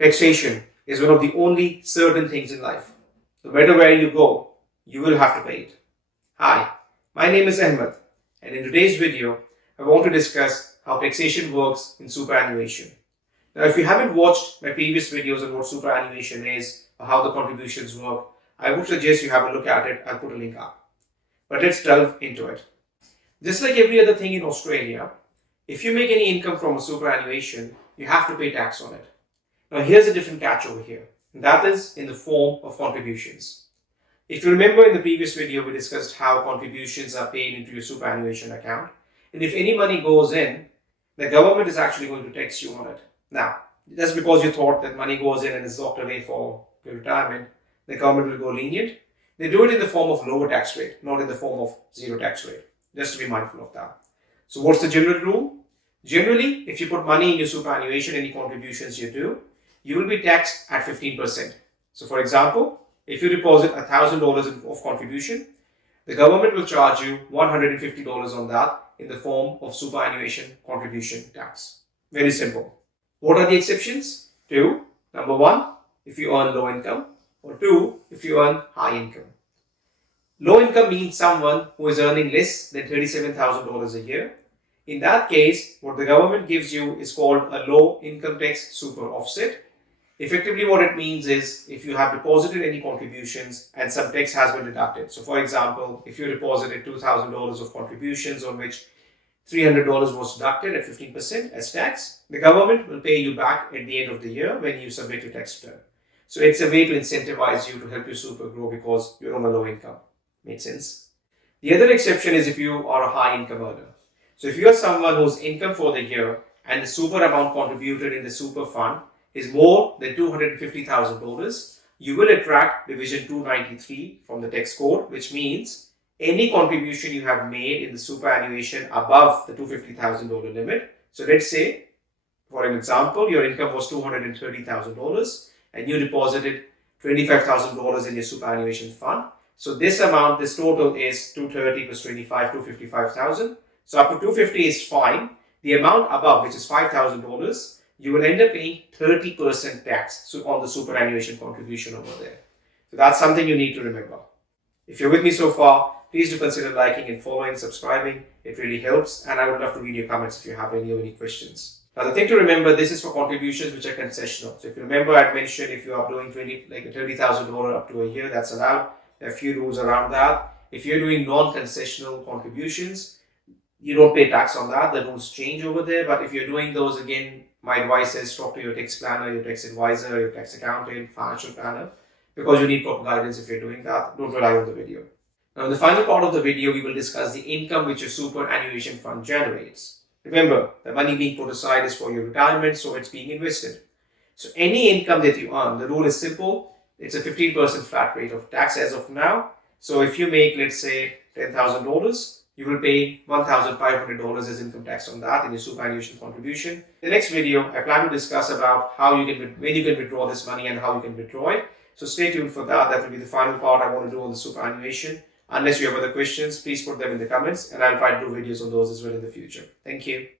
Taxation is one of the only certain things in life. No matter where you go, you will have to pay it. Hi, my name is Ahmed, and in today's video, I want to discuss how taxation works in superannuation. Now, if you haven't watched my previous videos on what superannuation is or how the contributions work, I would suggest you have a look at it. I'll put a link up. But let's delve into it. Just like every other thing in Australia, if you make any income from a superannuation, you have to pay tax on it. Now, here's a different catch over here, and that is in the form of contributions. If you remember in the previous video, we discussed how contributions are paid into your superannuation account. And if any money goes in, the government is actually going to tax you on it. Now, just because you thought that money goes in and is locked away for your retirement, the government will go lenient. They do it in the form of lower tax rate, not in the form of zero tax rate. Just to be mindful of that. So what's the general rule? Generally, if you put money in your superannuation, any contributions you do, you will be taxed at 15%. So for example, if you deposit $1,000 of contribution, the government will charge you $150 on that in the form of superannuation contribution tax. Very simple. What are the exceptions? Two. Number one, if you earn low income, or two, if you earn high income. Low income means someone who is earning less than $37,000 a year. In that case, what the government gives you is called a low income tax super offset. Effectively, what it means is if you have deposited any contributions and some tax has been deducted. So, for example, if you deposited $2,000 of contributions on which $300 was deducted at 15% as tax, the government will pay you back at the end of the year when you submit your tax return. So, it's a way to incentivize you to help your super grow because you're on a low income. Makes sense? The other exception is if you are a high income earner. So if you are someone whose income for the year and the super amount contributed in the super fund is more than $250,000, you will attract Division 293 from the tax code, which means any contribution you have made in the superannuation above the $250,000 limit. So let's say, for an example, your income was $230,000 and you deposited $25,000 in your superannuation fund. So this amount, this total is 230 plus 25, 255,000. So up to 250 is fine. The amount above, which is $5,000, you will end up paying 30% tax on the superannuation contribution over there. So that's something you need to remember. If you're with me so far, please do consider liking and following, subscribing. It really helps. And I would love to read your comments if you have any questions. Now the thing to remember, this is for contributions which are concessional. So if you remember, I mentioned if you are doing $30,000 up to a year, that's allowed. There are a few rules around that. If you're doing non-concessional contributions, you don't pay tax on that. The rules change over there. But if you're doing those, again, my advice is talk to your tax planner, your tax advisor, your tax accountant, financial planner, because you need proper guidance if you're doing that. Don't rely on the video. Now, in the final part of the video, we will discuss the income which your superannuation fund generates. Remember, the money being put aside is for your retirement, so it's being invested. So any income that you earn, the rule is simple. It's a 15% flat rate of tax as of now. So if you make, let's say, $10,000, you will pay $1,500 as income tax on that in your superannuation contribution. In the next video, I plan to discuss about when you can withdraw this money and how you can withdraw it. So stay tuned for that. That will be the final part I want to do on the superannuation. Unless you have other questions, please put them in the comments and I'll try to do videos on those as well in the future. Thank you.